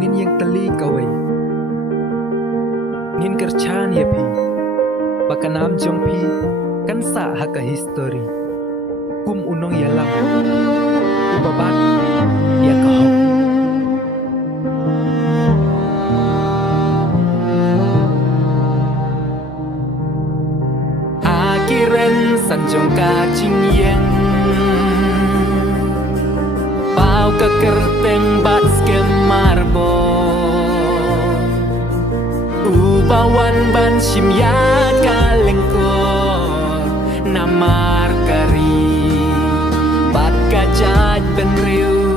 ngin yang teli kawai ngin kerchan ya pi pakanam jong pi kan sa haka history kum unong ya lam babat ya kahok akhiran sanjong kacing yang pau kekerteng bat skemarbo ubawan ban simya kalengkor namar kari bat kajat ben riu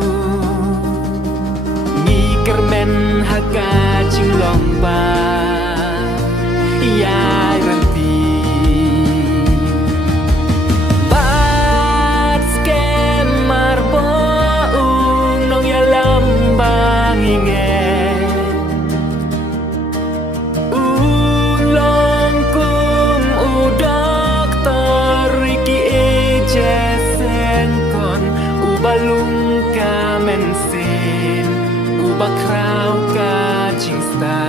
mi kermen haka cinglong ba ya ranti bat skemarbo unong ya lambang inge balung ka mensin ubah krau ka cingsta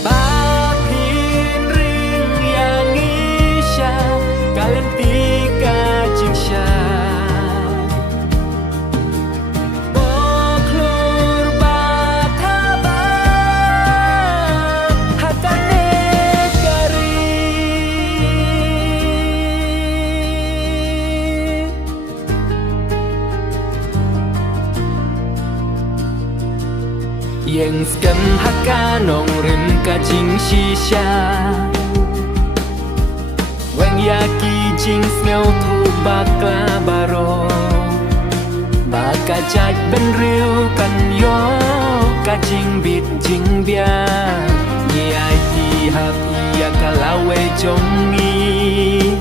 papin ring yang isya kalian tika cingsya poklur bataba hatane kari yang skem haka nong rim ka jing shisha weng yaki jing smell tu bakla baro baka jat ben riu kan yo ka jing bit jing bia ye ai ti hap ya kalawe jongi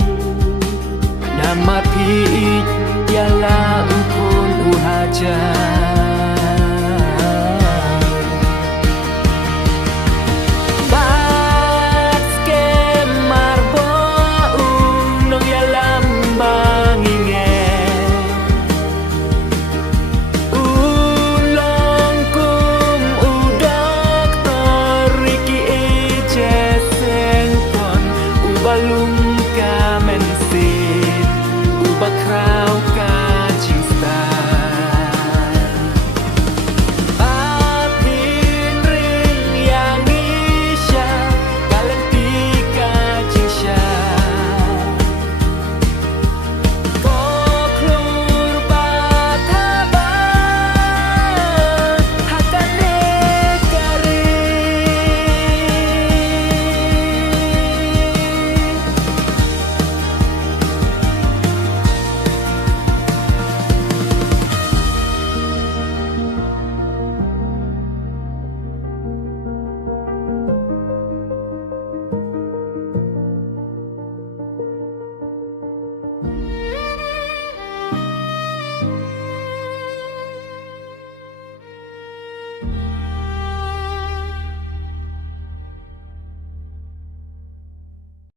nama pi ya la ukun uhaja